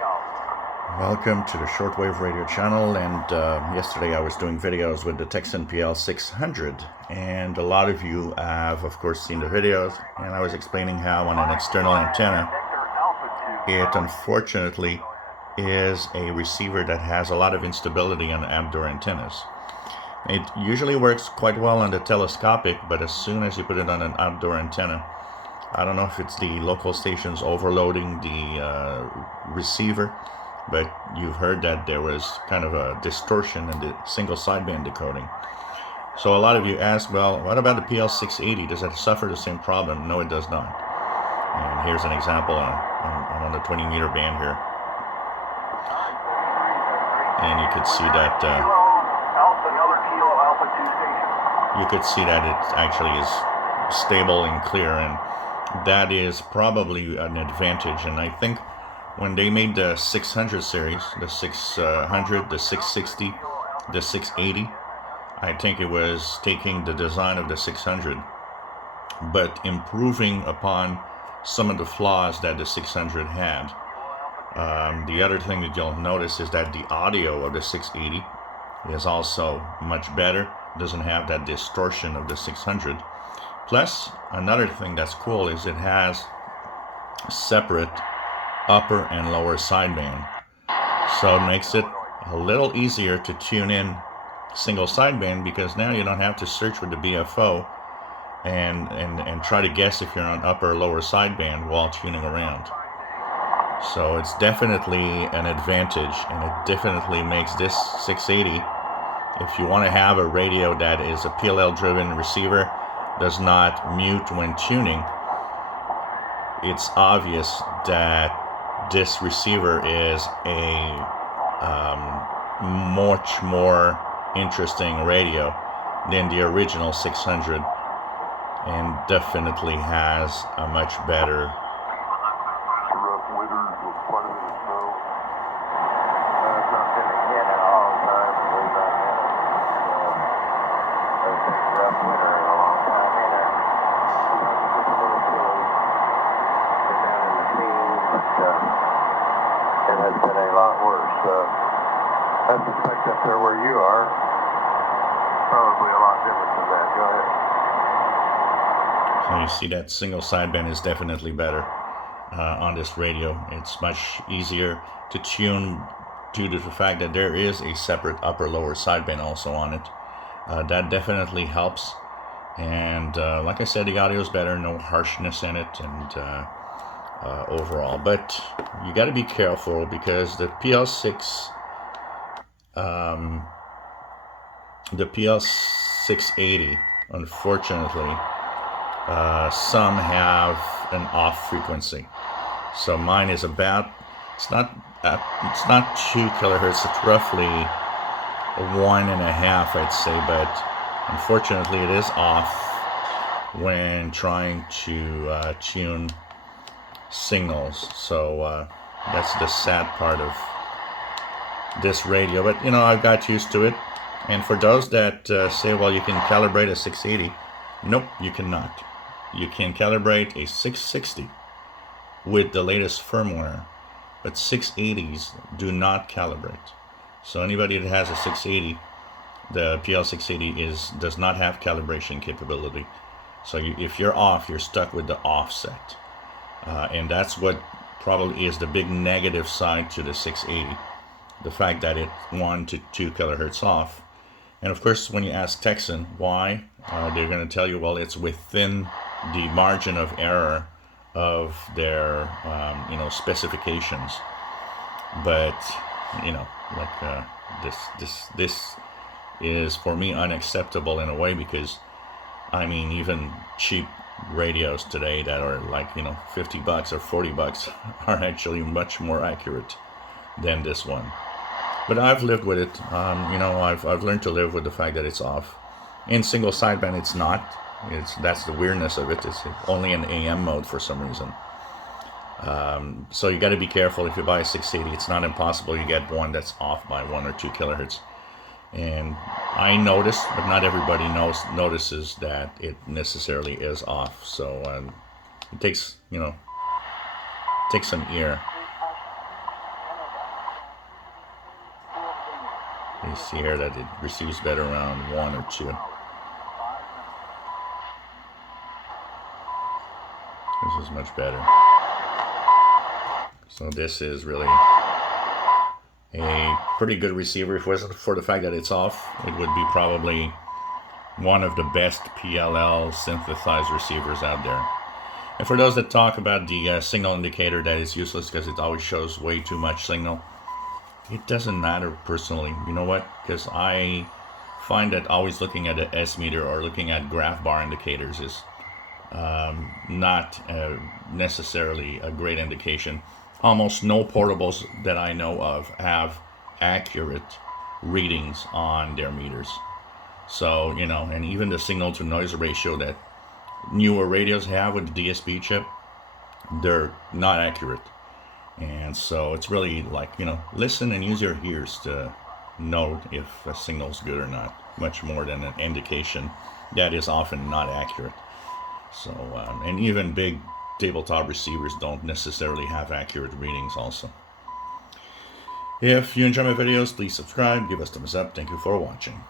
Welcome to the shortwave radio channel, and yesterday I was doing videos with the Tecsun PL-600, and a lot of you have of course seen the videos, and I was explaining how on an external antenna it unfortunately is a receiver that has a lot of instability on outdoor antennas. It usually works quite well on the telescopic, but as soon as you put it on an outdoor antenna, I don't know if it's the local stations overloading the receiver, but you've heard that there was kind of a distortion in the single sideband decoding. So a lot of you ask, well, what about the PL-680? Does it suffer the same problem? No, it does not. And here's an example. I'm on the 20-meter band here. And you could see that it actually is stable and clear, and that is probably an advantage. And I think when they made the 600 series, the 600, the 660, the 680, I think it was taking the design of the 600, but improving upon some of the flaws that the 600 had. The other thing that you'll notice is that the audio of the 680 is also much better, doesn't have that distortion of the 600. Plus, another thing that's cool is it has separate upper and lower sideband, so it makes it a little easier to tune in single sideband, because now you don't have to search with the BFO and try to guess if you're on upper or lower sideband while tuning around. So it's definitely an advantage, and it definitely makes this 680, if you want to have a radio that is a PLL driven receiver, does not mute when tuning, it's obvious that this receiver is a much more interesting radio than the original 600, and definitely has a much better it has been a lot worse. I suspect up there where you are, probably a lot different than that. Go ahead. So you see that single sideband is definitely better on this radio. It's much easier to tune due to the fact that there is a separate upper-lower sideband also on it. That definitely helps. And like I said, the audio is better, no harshness in it, and overall. But you got to be careful, because the PL-680, unfortunately, some have an off frequency. So mine is about, it's not 2 kilohertz, it's roughly 1.5, I'd say, but unfortunately it is off when trying to tune signals. So that's the sad part of this radio, but you know, I've got used to it. And for those that say, well, you can calibrate a 680, nope, you cannot. You can calibrate a 660 with the latest firmware, but 680s do not calibrate. So anybody that has a 680, the PL-680 does not have calibration capability. So if you're off, you're stuck with the offset. And that's what probably is the big negative side to the 680, the fact that it's 1 to 2 kilohertz off. And of course, when you ask Tecsun why, they're going to tell you, well, it's within the margin of error of their specifications. But you know, like this is for me unacceptable in a way, because I mean, even cheap radios today that are like, you know, $50 or $40 are actually much more accurate than this one. But I've lived with it. I've learned to live with the fact that it's off. In single sideband, it's not. That's the weirdness of it. It's only in AM mode for some reason. So you got to be careful. If you buy a 680, it's not impossible you get one that's off by 1 or 2 kilohertz. And I noticed, but not everybody notices that it necessarily is off. So it takes some ear. You see here that it receives better around 1 or 2. This is much better. So this is really a pretty good receiver. If it wasn't for the fact that it's off, it would be probably one of the best PLL synthesized receivers out there. And for those that talk about the signal indicator that is useless because it always shows way too much signal, it doesn't matter personally. You know what? Because I find that always looking at the S meter or looking at graph bar indicators is not necessarily a great indication. Almost no portables that I know of have accurate readings on their meters. So, you know, and even the signal to noise ratio that newer radios have with the DSP chip, they're not accurate. And so it's really like, you know, listen and use your ears to know if a signal's good or not, much more than an indication that is often not accurate. So, and even big tabletop receivers don't necessarily have accurate readings also. If you enjoy my videos, please subscribe, give us a thumbs up. Thank you for watching.